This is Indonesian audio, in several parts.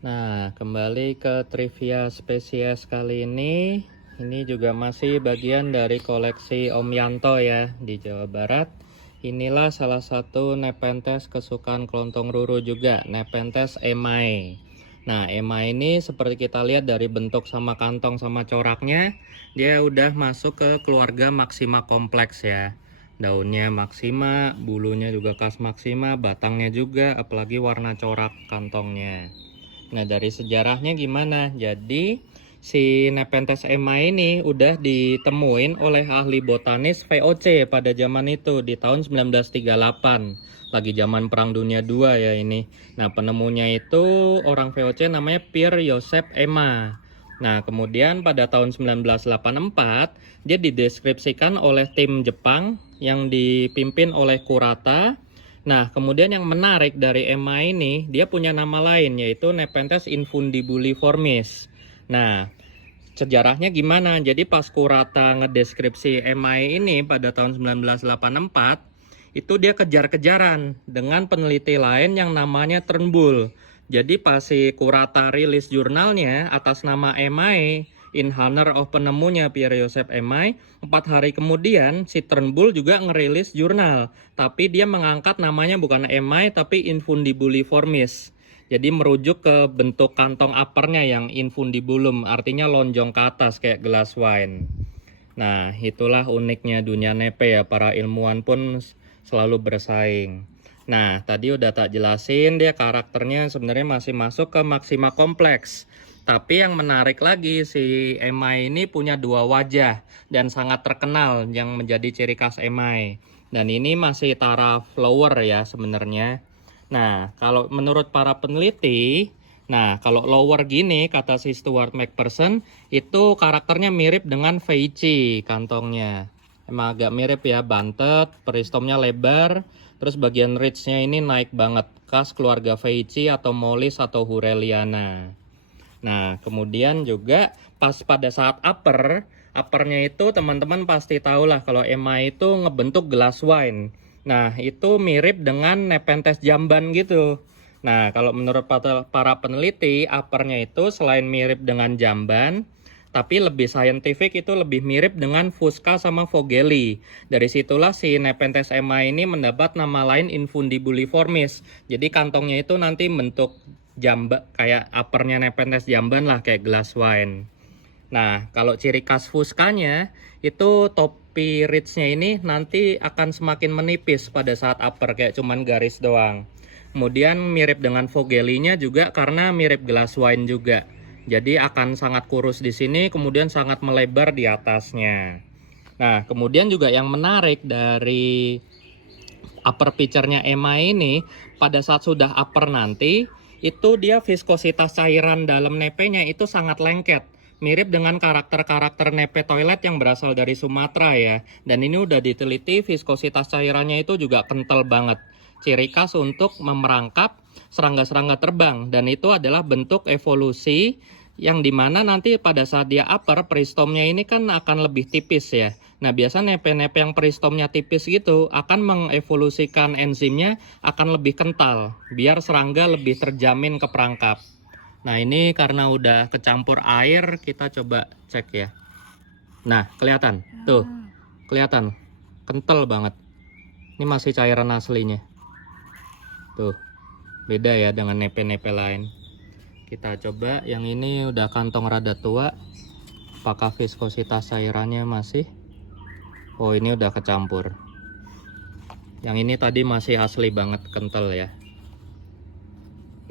Nah, kembali ke trivia spesies kali ini. Ini juga masih bagian dari koleksi Om Yanto ya di Jawa Barat. Inilah salah satu Nepenthes kesukaan kelontong ruru juga, Nepenthes emai. Nah, emai ini seperti kita lihat dari bentuk sama kantong sama coraknya, dia udah masuk ke keluarga Maxima kompleks ya. Daunnya maksima, bulunya juga khas maksima, batangnya juga, apalagi warna corak kantongnya. Nah, dari sejarahnya gimana? Jadi, si Nepenthes emai ini udah ditemuin oleh ahli botanis VOC pada zaman itu di tahun 1938. Lagi zaman Perang Dunia II ya ini. Nah, penemunya itu orang VOC namanya Pierre Joseph Emma. Nah, kemudian pada tahun 1984, dia dideskripsikan oleh tim Jepang yang dipimpin oleh Kurata. Nah, kemudian yang menarik dari Emma ini, dia punya nama lain, yaitu Nepenthes infundibuliformis. Nah, sejarahnya gimana? Jadi pas Kurata ngedeskripsi Emma ini pada tahun 1984, itu dia kejar-kejaran dengan peneliti lain yang namanya Turnbull. Jadi pas si Kurata rilis jurnalnya atas nama Emma, in honor of penemunya Pierre Joseph Emai, 4 hari kemudian si Turnbull juga ngerilis jurnal, tapi dia mengangkat namanya bukan Emai tapi infundibuliformis. Jadi merujuk ke bentuk kantong uppernya yang infundibulum, artinya lonjong ke atas kayak gelas wine. Nah, itulah uniknya dunia nepe ya, para ilmuwan pun selalu bersaing. Nah, tadi udah tak jelasin dia karakternya sebenarnya masih masuk ke Maxima kompleks. Tapi yang menarik lagi, si emai ini punya 2 wajah dan sangat terkenal yang menjadi ciri khas emai. Dan ini masih taraf lower ya sebenarnya. Nah, kalau menurut para peneliti, kalau lower gini, kata si Stuart McPherson, itu karakternya mirip dengan Veichi kantongnya. Emang agak mirip ya, bantet, peristomnya lebar, terus bagian ridge-nya ini naik banget, khas keluarga Veichi atau Mollis atau Hureliana. Nah, kemudian juga pas pada saat uppernya itu teman-teman pasti tahu lah kalau Emma itu ngebentuk gelas wine. Nah, itu mirip dengan Nepenthes jamban gitu. Nah, kalau menurut para peneliti, uppernya itu selain mirip dengan jamban, tapi lebih saintifik itu lebih mirip dengan Fusca sama Vogeli. Dari situlah si Nepenthes emma ini mendapat nama lain infundibuliformis. Jadi kantongnya itu nanti bentuk jamba kayak uppernya Nepenthes jamban lah, kayak gelas wine. Nah, kalau ciri khas Fuscanya itu topi ridge-nya ini nanti akan semakin menipis pada saat upper, kayak cuman garis doang. Kemudian mirip dengan Vogelinya juga karena mirip gelas wine juga. Jadi akan sangat kurus di sini, kemudian sangat melebar di atasnya. Nah, kemudian juga yang menarik dari upper pitcher-nya Emma ini, pada saat sudah upper nanti, itu dia viskositas cairan dalam nepenya itu sangat lengket. Mirip dengan karakter-karakter nepe toilet yang berasal dari Sumatera ya. Dan ini udah diteliti, viskositas cairannya itu juga kental banget. Ciri khas untuk memerangkap serangga-serangga terbang. Dan itu adalah bentuk evolusi yang dimana nanti pada saat dia upper, peristomnya ini kan akan lebih tipis ya. Nah, biasa nepe-nepe yang peristomnya tipis gitu akan mengevolusikan enzimnya akan lebih kental, biar serangga lebih terjamin ke perangkap. Nah, ini karena udah kecampur air, kita coba cek ya. Nah, kelihatan tuh, kelihatan kental banget. Ini masih cairan aslinya. Tuh, beda ya dengan nepe-nepe lain. Kita coba yang ini udah kantong rada tua. Apakah viskositas cairannya masih? Oh, ini udah kecampur. Yang ini tadi masih asli banget, kental ya.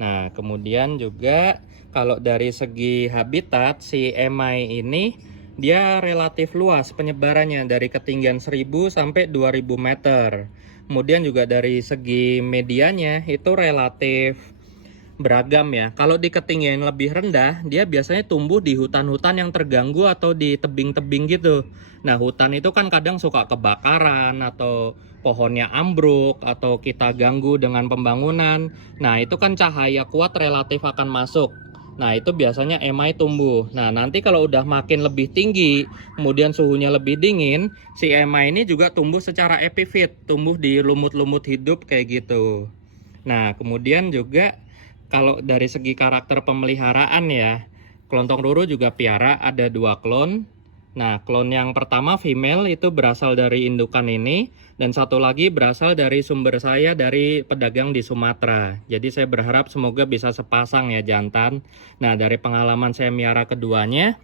Nah, kemudian juga kalau dari segi habitat, si emai ini dia relatif luas penyebarannya dari ketinggian 1000 sampai 2000 meter. Kemudian juga dari segi medianya itu relatif beragam ya. Kalau di ketinggian lebih rendah, dia biasanya tumbuh di hutan-hutan yang terganggu atau di tebing-tebing gitu. Nah, hutan itu kan kadang suka kebakaran atau pohonnya ambruk atau kita ganggu dengan pembangunan. Nah, itu kan cahaya kuat relatif akan masuk. Nah, itu biasanya emai tumbuh. Nah, nanti kalau udah makin lebih tinggi, kemudian suhunya lebih dingin, si emai ini juga tumbuh secara epifit, tumbuh di lumut-lumut hidup kayak gitu. Nah, kemudian juga kalau dari segi karakter pemeliharaan ya, Kelontong Ruru juga piara, ada 2 klon. Nah, klon yang pertama female itu berasal dari indukan ini, dan satu lagi berasal dari sumber saya dari pedagang di Sumatera. Jadi saya berharap semoga bisa sepasang ya jantan. Nah, dari pengalaman saya miara keduanya,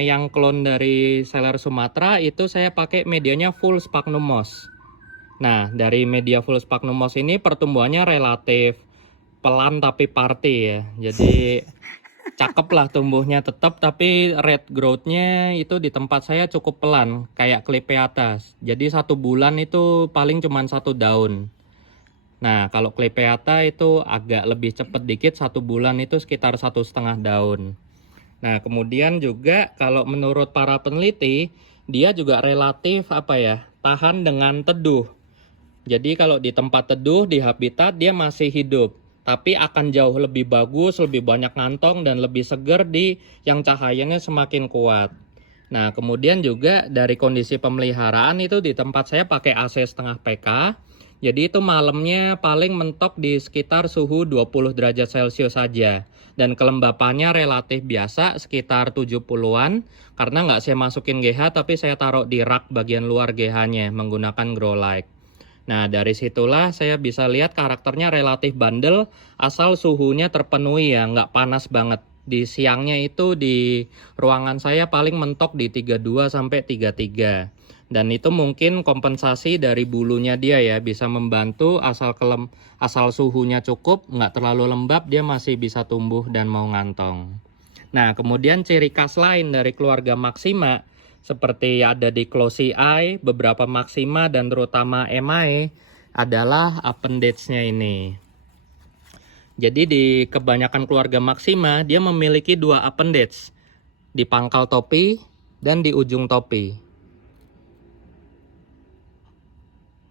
yang klon dari seller Sumatera itu saya pakai medianya full sphagnum moss. Nah, dari media full sphagnum moss ini pertumbuhannya relatif pelan tapi party ya. Jadi cakep lah tumbuhnya tetap, tapi rate growth-nya itu di tempat saya cukup pelan, kayak Clypeatas. Jadi 1 bulan itu paling cuman 1 daun. Nah, kalau Clypeata itu agak lebih cepet dikit, 1 bulan itu sekitar 1,5 daun. Nah, kemudian juga kalau menurut para peneliti, dia juga relatif apa ya, tahan dengan teduh. Jadi kalau di tempat teduh, di habitat dia masih hidup, tapi akan jauh lebih bagus, lebih banyak ngantong, dan lebih seger di yang cahayanya semakin kuat. Nah, kemudian juga dari kondisi pemeliharaan itu di tempat saya pakai AC setengah PK. Jadi itu malamnya paling mentok di sekitar suhu 20 derajat Celcius saja. Dan kelembapannya relatif biasa, sekitar 70-an. Karena nggak saya masukin GH, tapi saya taruh di rak bagian luar GH-nya menggunakan grow light. Nah, dari situlah saya bisa lihat karakternya relatif bandel, asal suhunya terpenuhi ya, nggak panas banget. Di siangnya itu di ruangan saya paling mentok di 32 sampai 33. Dan itu mungkin kompensasi dari bulunya dia ya, bisa membantu asal suhunya cukup, nggak terlalu lembab, dia masih bisa tumbuh dan mau ngantong. Nah, kemudian ciri khas lain dari keluarga Maxima, seperti ada di Closey Eye, beberapa Maxima, dan terutama Emae, adalah appendage-nya ini. Jadi di kebanyakan keluarga Maxima, dia memiliki 2 appendage, di pangkal topi dan di ujung topi.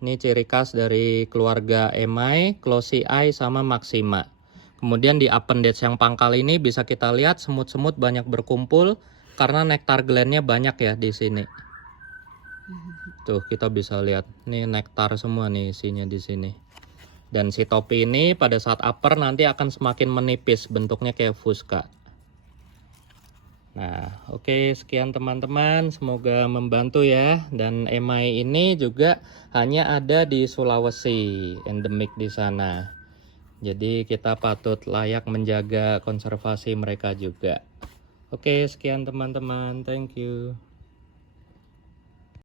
Ini ciri khas dari keluarga Emae, Closey Eye, sama Maxima. Kemudian di appendage yang pangkal ini bisa kita lihat semut-semut banyak berkumpul karena nektar glandnya banyak ya di sini. Tuh kita bisa lihat, ini nektar semua nih isinya di sini. Dan si topi ini pada saat upper nanti akan semakin menipis, bentuknya kayak fuska. Nah, oke, sekian teman-teman, semoga membantu ya. Dan Emae ini juga hanya ada di Sulawesi, endemik di sana. Jadi kita patut layak menjaga konservasi mereka juga. Oke, sekian teman-teman, thank you.